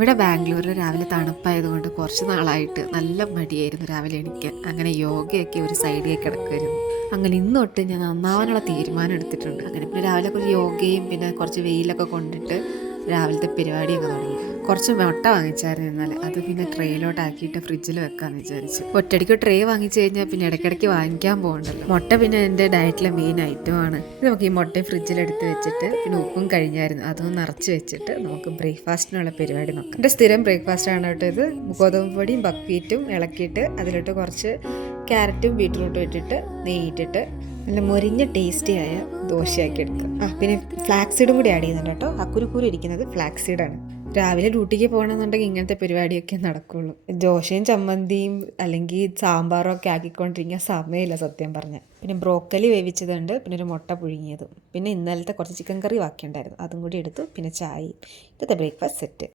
ഇവിടെ ബാംഗ്ലൂരിൽ രാവിലെ തണുപ്പായതുകൊണ്ട് കുറച്ച് നാളായിട്ട് നല്ല മടിയായിരുന്നു രാവിലെ എണീക്കാൻ. അങ്ങനെ യോഗയൊക്കെ ഒരു സൈഡിലേക്ക് കിടക്കുമായിരുന്നു. അങ്ങനെ ഇന്ന് തൊട്ട് ഞാൻ നന്നാവാനുള്ള തീരുമാനം എടുത്തിട്ടുണ്ട്. അങ്ങനെ പിന്നെ രാവിലെ കുറച്ച് യോഗയും പിന്നെ കുറച്ച് വെയിലൊക്കെ കൊണ്ടിട്ട് രാവിലത്തെ പരിപാടിയൊക്കെ തുടങ്ങി. കുറച്ച് മുട്ട വാങ്ങിച്ചായിരുന്നു. എന്നാൽ അത് പിന്നെ ട്രേയിലോട്ടാക്കിയിട്ട് ഫ്രിഡ്ജിൽ വെക്കാമെന്ന് വിചാരിച്ചു. ഒറ്റയടിക്ക് ട്രേ വാങ്ങിച്ചു കഴിഞ്ഞാൽ പിന്നെ ഇടയ്ക്കിടയ്ക്ക് വാങ്ങിക്കാൻ പോകണ്ടല്ലോ. മുട്ട പിന്നെ എൻ്റെ ഡയറ്റിലെ മെയിൻ ഐറ്റമാണ്. നമുക്ക് ഈ മുട്ടയും ഫ്രിഡ്ജിലെടുത്ത് വെച്ചിട്ട് പിന്നെ ഉപ്പും കഴിഞ്ഞായിരുന്നു അതൊന്ന് നിറച്ച് വെച്ചിട്ട് നമുക്ക് ബ്രേക്ക്ഫാസ്റ്റിനുള്ള പരിപാടി നോക്കാം. എൻ്റെ സ്ഥിരം ബ്രേക്ക്ഫാസ്റ്റ് ആണ് കേട്ടോ ഇത്. ഗോതമ്പ് പൊടിയും ബക്വീറ്റും ഇളക്കിയിട്ട് അതിലിട്ട് കുറച്ച് ക്യാരറ്റും ബീറ്റ്റൂട്ടും ഇട്ടിട്ട് നെയ്യിട്ടിട്ട് നല്ല മൊരിഞ്ഞ ടേസ്റ്റിയായ ദോശയാക്കി എടുക്കുക. പിന്നെ ഫ്ലാക്സീഡും കൂടി ആഡ് ചെയ്യുന്നുണ്ട് കേട്ടോ. അക്കുരുക്കുരു ഇരിക്കുന്നത് ഫ്ലാക്സീഡാണ്. രാവിലെ ഡ്യൂട്ടിക്ക് പോകണമെന്നുണ്ടെങ്കിൽ ഇങ്ങനത്തെ പരിപാടിയൊക്കെ നടക്കുള്ളൂ. ദോശയും ചമ്മന്തിയും അല്ലെങ്കിൽ സാമ്പാറും ഒക്കെ ആക്കിക്കൊണ്ടിരിക്കാൻ സമയമില്ല സത്യം പറഞ്ഞാൽ. പിന്നെ ബ്രോക്കലി വേവിച്ചതുണ്ട്, പിന്നെ ഒരു മുട്ട പുഴുങ്ങിയതും, പിന്നെ ഇന്നലത്തെ കുറച്ച് ചിക്കൻ കറി ബാക്കിയുണ്ടായിരുന്നു അതും കൂടി എടുത്തു, പിന്നെ ചായയും. ഇന്നത്തെ ബ്രേക്ക്ഫാസ്റ്റ് സെറ്റ്.